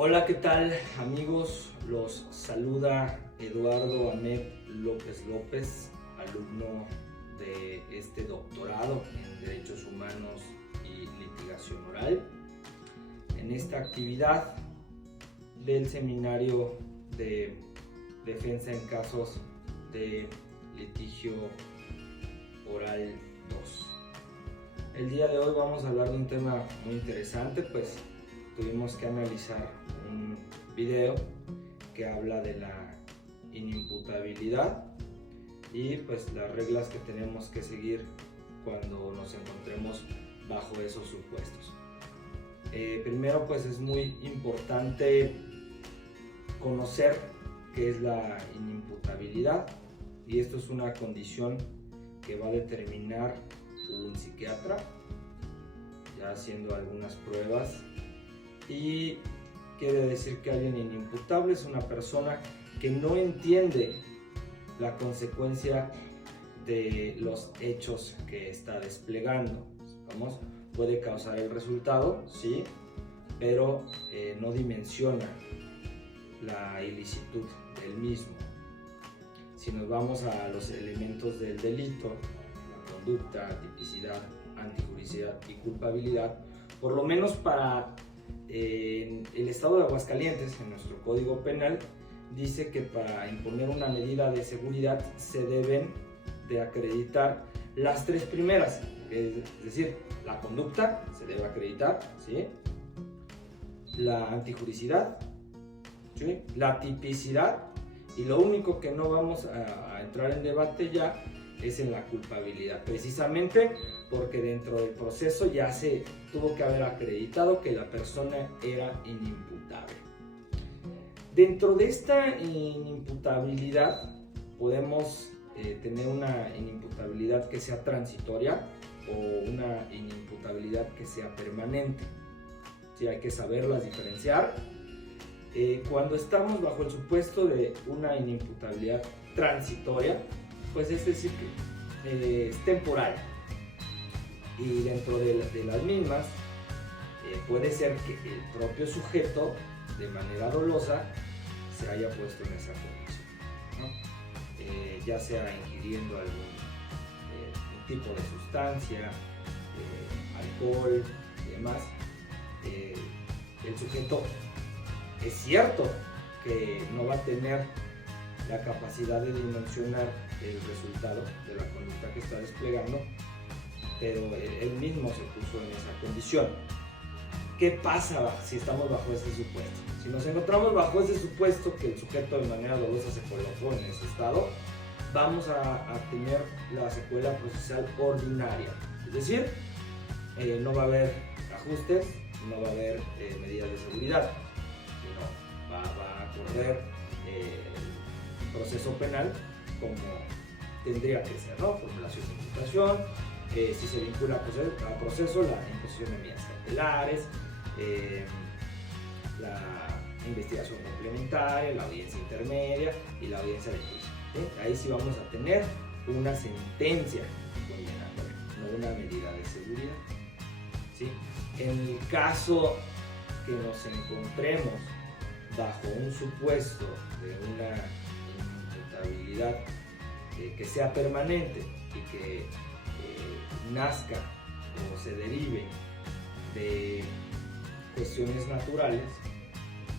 Hola, ¿qué tal amigos? Los saluda Eduardo Ahmed López López, alumno de este doctorado en Derechos Humanos y Litigación Oral. En esta actividad del seminario de defensa en casos de litigio oral 2. El día de hoy vamos a hablar de un tema muy interesante, pues tuvimos que analizar un video que habla de la inimputabilidad y pues las reglas que tenemos que seguir cuando nos encontremos bajo esos supuestos. Primero, pues es muy importante conocer qué es la inimputabilidad, y esto es una condición que va a determinar un psiquiatra ya haciendo algunas pruebas. Y quiere decir que alguien inimputable es una persona que no entiende la consecuencia de los hechos que está desplegando. Vamos, puede causar el resultado, sí, pero no dimensiona la ilicitud del mismo. Si nos vamos a los elementos del delito, la conducta, tipicidad, antijuricidad y culpabilidad, por lo menos para el estado de Aguascalientes, en nuestro Código Penal, dice que para imponer una medida de seguridad se deben de acreditar las tres primeras, es decir, la conducta se debe acreditar, ¿sí? La antijuricidad, ¿sí? La tipicidad, y lo único que no vamos a entrar en debate ya es en la culpabilidad, precisamente porque dentro del proceso ya se tuvo que haber acreditado que la persona era inimputable. Dentro de esta inimputabilidad podemos tener una inimputabilidad que sea transitoria o una inimputabilidad que sea permanente. Sí, hay que saberlas diferenciar. Cuando estamos bajo el supuesto de una inimputabilidad transitoria, pues es decir que es temporal, y dentro de las mismas puede ser que el propio sujeto de manera dolosa se haya puesto en esa condición, ¿no? Ya sea ingiriendo algún tipo de sustancia, alcohol y demás. El sujeto es cierto que no va a tener la capacidad de dimensionar el resultado de la conducta que está desplegando, pero él mismo se puso en esa condición. ¿Qué pasa si estamos bajo ese supuesto? Si nos encontramos bajo ese supuesto que el sujeto de manera dolosa se colocó en ese estado, vamos a tener la secuela procesal ordinaria, es decir, no va a haber ajustes, no va a haber medidas de seguridad, sino va a correr el proceso penal como tendría que ser, ¿no? Formulación de imputación, si se vincula a proceso, la imposición de medidas cautelares, la investigación complementaria, la audiencia intermedia y la audiencia de juicio, ¿sí? Ahí sí vamos a tener una sentencia condenatoria, no una medida de seguridad, ¿sí? En el caso que nos encontremos bajo un supuesto de una inimputabilidad que sea permanente y que nazca o se derive de cuestiones naturales,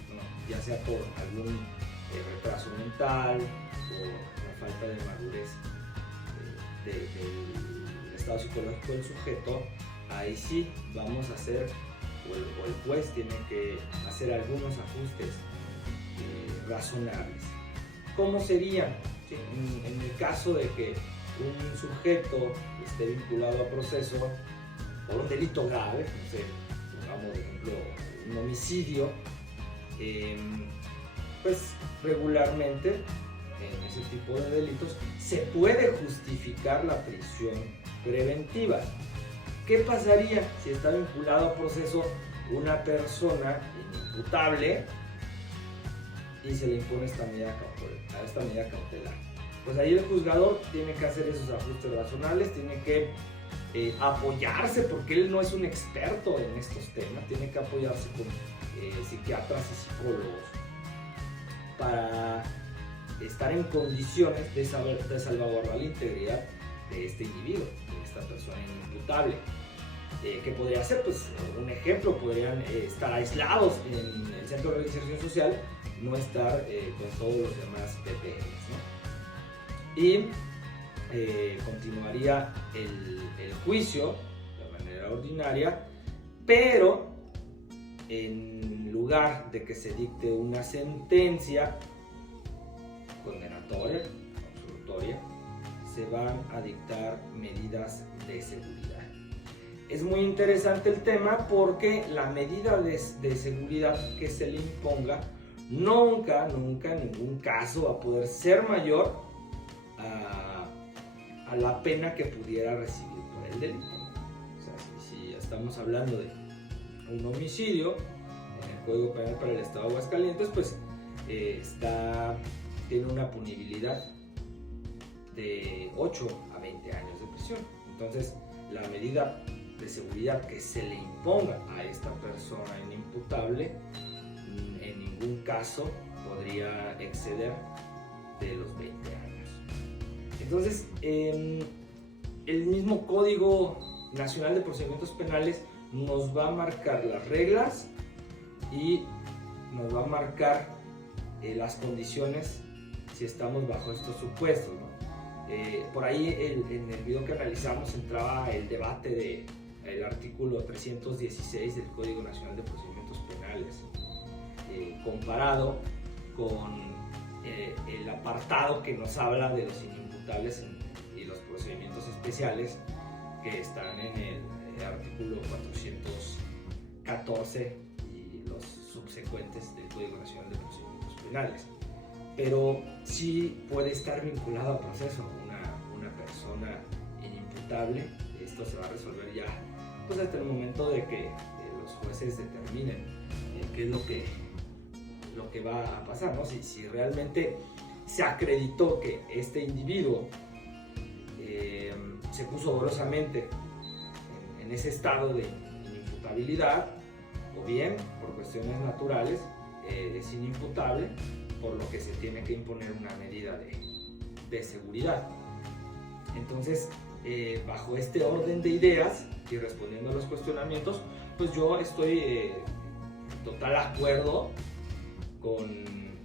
¿no? Ya sea por algún retraso mental, por la falta de madurez del estado psicológico del sujeto, ahí sí vamos a hacer, o el juez tiene que hacer algunos ajustes razonables. ¿Cómo serían? ¿Sí? En el caso de que un sujeto esté vinculado a proceso por un delito grave, no sé, pongamos por ejemplo un homicidio, pues regularmente en ese tipo de delitos se puede justificar la prisión preventiva. ¿Qué pasaría si está vinculado a proceso una persona inimputable y se le impone esta medida cautelar? Pues ahí el juzgador tiene que hacer esos ajustes razonables, tiene que apoyarse, porque él no es un experto en estos temas, tiene que apoyarse con psiquiatras y psicólogos para estar en condiciones de salvaguardar la integridad de este individuo, de esta persona inimputable. ¿Qué podría ser? Pues un ejemplo, podrían estar aislados en el centro de reinserción social, no estar con todos los demás PPMs, ¿no? Y continuaría el juicio de manera ordinaria, pero en lugar de que se dicte una sentencia condenatoria, absolutoria, se van a dictar medidas de seguridad. Es muy interesante el tema porque la medida de seguridad que se le imponga nunca en ningún caso va a poder ser mayor a la pena que pudiera recibir por el delito. O sea, si estamos hablando de un homicidio en el Código Penal para el Estado de Aguascalientes, pues tiene una punibilidad de 8 a 20 años de prisión. Entonces, la medida de seguridad que se le imponga a esta persona inimputable en ningún caso podría exceder de los 20 años. Entonces, el mismo Código Nacional de Procedimientos Penales nos va a marcar las reglas y nos va a marcar las condiciones si estamos bajo estos supuestos, ¿no? Por ahí en el video que analizamos entraba el debate del artículo 316 del Código Nacional de Procedimientos Penales, comparado con el apartado que nos habla de los inimputables y los procedimientos especiales que están en el artículo 414 y los subsecuentes del Código Nacional de Procedimientos Penales. Pero sí puede estar vinculado al proceso una persona inimputable. Esto se va a resolver ya pues hasta el momento de que los jueces determinen qué es lo que va a pasar, ¿no? Si realmente se acreditó que este individuo se puso dolosamente en ese estado de inimputabilidad, o bien por cuestiones naturales es inimputable, por lo que se tiene que imponer una medida de seguridad. Entonces, bajo este orden de ideas y respondiendo a los cuestionamientos, pues yo estoy en total acuerdo con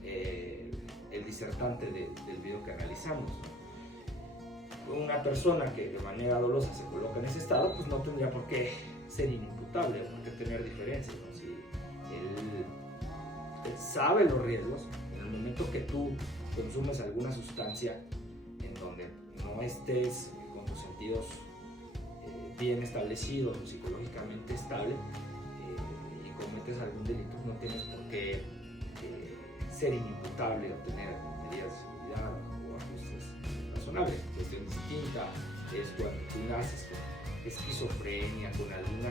el disertante del video que analizamos. Una persona que de manera dolosa se coloca en ese estado, pues no tendría por qué ser inimputable, por qué tener diferencias, ¿no? Si él sabe los riesgos, en el momento que tú consumes alguna sustancia en donde no estés con tus sentidos bien establecidos o psicológicamente estable y cometes algún delito, no tienes por qué ser inimputable o tener medidas de seguridad o ajustes razonables. Cuestión distinta es cuando tú naces con esquizofrenia, con alguna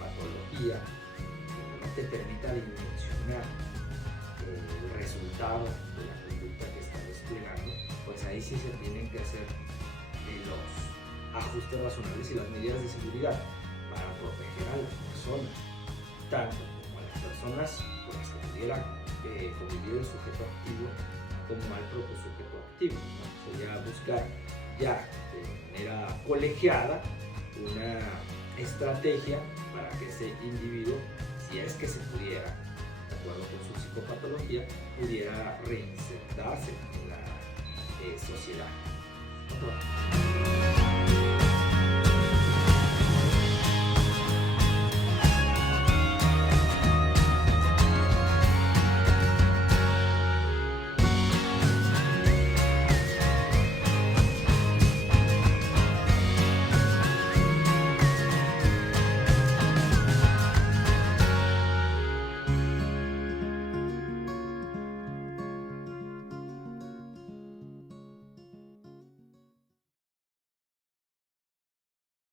patología que no te permita dimensionar el resultado de la conducta que estás desplegando, pues ahí sí se tienen que hacer los ajustes razonables y las medidas de seguridad para proteger a las personas, tanto como a las personas con las que pudiera convivir el sujeto activo como al propio sujeto activo, ¿no? Sería buscar ya de manera colegiada una estrategia para que ese individuo, si es que se pudiera, de acuerdo con su psicopatología, pudiera reinsertarse en la sociedad.